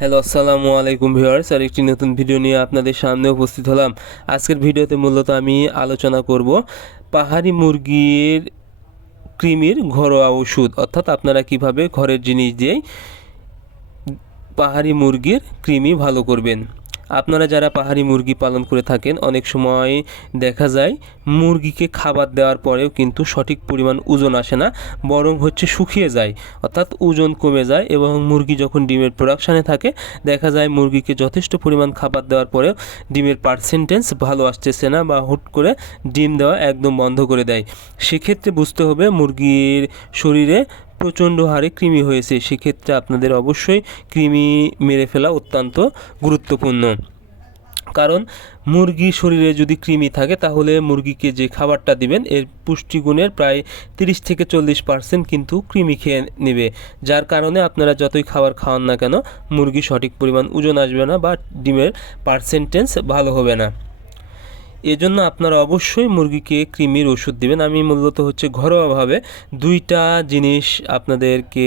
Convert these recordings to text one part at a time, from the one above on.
Hello, আসসালামু আলাইকুম viewers. আর একটি নতুন ভিডিও নিয়ে আপনাদের সামনে উপস্থিত হলাম। আজকের ভিডিওতে মূলত আমি আলোচনা করব পাহাড়ি মুরগির কৃমির ঘরোয়া ওষুধ, অর্থাৎ আপনারা কিভাবে ঘরের জিনিস দিয়েই পাহাড়ি মুরগির কৃমি ভালো করবেন। আপনারা যারা পাহাড়ি মুরগি পালন করে থাকেন, অনেক সময় দেখা যায় মুরগিকে খাবার দেওয়ার পরেও কিন্তু সঠিক পরিমাণ ওজন আসে না, বরং শুকিয়ে যায়, অর্থাৎ ওজন কমে যায়। এবং মুরগি যখন ডিমের প্রোডাকশানে থাকে, দেখা যায় মুরগিকে যথেষ্ট পরিমাণ খাবার দেওয়ার পরেও ডিমের পার্সেন্টেজ ভালো আসতেছে না, বা হুট করে ডিম দেওয়া একদম বন্ধ করে দেয়। সেক্ষেত্রে বুঝতে হবে মুরগির শরীরে প্রচণ্ড হারে কৃমি হয়েছে। সেক্ষেত্রে আপনাদের অবশ্যই কৃমি মেরে ফেলা অত্যন্ত গুরুত্বপূর্ণ। কারণ মুরগির শরীরে যদি কৃমি থাকে, তাহলে মুরগিকে যে খাবারটা দিবেন এর পুষ্টিগুণের প্রায় 30-40% কিন্তু কৃমি খেয়ে নেবে, যার কারণে আপনারা যতই খাবার খাওয়ান না কেন মুরগি সঠিক পরিমাণ ওজন আসবে না, বা ডিমের পার্সেন্টেজ ভালো হবে না। এজন্য আপনারা অবশ্যই মুরগিকে কৃমির ওষুধ দিবেন। আমি মূলত ঘরোয়াভাবে দুইটা জিনিস আপনাদেরকে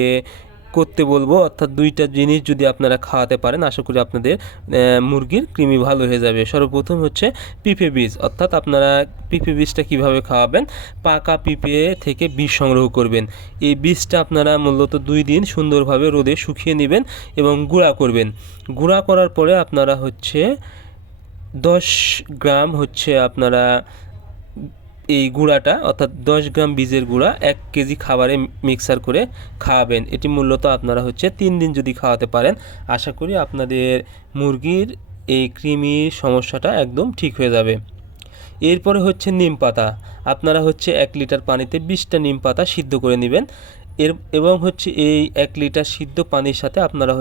করতে বলবো, অর্থাৎ দুইটা জিনিস যদি আপনারা খাওয়াতে পারেন, আশা করি আপনাদের মুরগির কৃমি ভালো হয়ে যাবে। সর্বপ্রথম পিঁপে বীজ, অর্থাৎ আপনারা পিঁপে বীজটা কীভাবে খাওয়াবেন, পাকা পিঁপে থেকে বীজ সংগ্রহ করবেন। এই বীজটা আপনারা মূলত 2 দিন সুন্দরভাবে রোদে শুকিয়ে নেবেন এবং গুঁড়া করবেন। গুঁড়া করার পরে আপনারা 10 গ্রাম আপনারা এই গুঁড়াটা, অর্থাৎ 10 গ্রাম বীজের গুঁড়া 1 কেজি খাবারে মিক্সার করে খাওয়াবেন। এটি মূলত আপনারা 3 দিন যদি খাওয়াতে পারেন, আশা করি আপনাদের মুরগির এই কৃমির সমস্যাটা একদম ঠিক হয়ে যাবে। এরপরে নিম পাতা। আপনারা 1 লিটার পানিতে 20টা নিম পাতা সিদ্ধ করে নেবেন। এবং এই 1 লিটার সিদ্ধ পানির সাথে আপনারা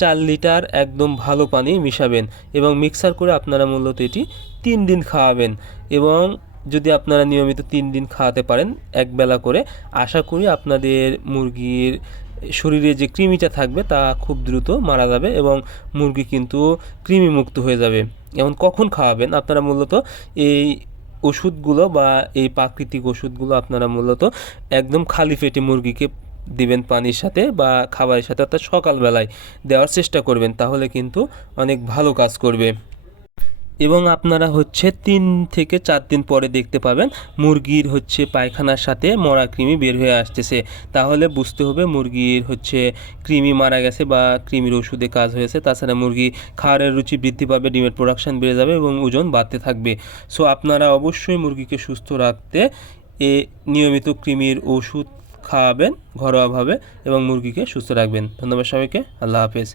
4 লিটার একদম ভালো পানি মিশাবেন এবং মিক্সার করে আপনারা মূলত এটি 3 দিন খাওয়াবেন। এবং যদি আপনারা নিয়মিত 3 দিন খাওয়াতে পারেন একবেলা করে, আশা করি আপনাদের মুরগির শরীরে যে কৃমিটা থাকবে তা খুব দ্রুত মারা যাবে এবং মুরগি কিন্তু কৃমিমুক্ত হয়ে যাবে। এখন কখন খাওয়াবেন? আপনারা মূলত এই ওষুধগুলো বা এই প্রাকৃতিক ওষুধগুলো আপনারা মূলত একদম খালি পেটে মুরগিকে দিবেন পানির সাথে বা খাবারের সাথে, অর্থাৎ সকালবেলায় দেওয়ার চেষ্টা করবেন, তাহলে কিন্তু অনেক ভালো কাজ করবে। এবং আপনারা 3 থেকে 4 দিন পরে দেখতে পাবেন মুরগির পায়খানার সাথে মরা কৃমি বের হয়ে আসতেছে। তাহলে বুঝতে হবে মুরগির কৃমি মারা গেছে বা কৃমির ওষুধে কাজ হয়েছে। তাছাড়া মুরগি খাবারের রুচি বৃদ্ধি পাবে, ডিমের প্রোডাকশান বেড়ে যাবে এবং ওজন বাড়তে থাকবে। সো আপনারা অবশ্যই মুরগিকে সুস্থ রাখতে নিয়মিত কৃমির ওষুধ খাওয়াবেন ঘরোয়াভাবে এবং মুরগিকে সুস্থ রাখবেন। ধন্যবাদ সবাইকে। আল্লাহ হাফেজ।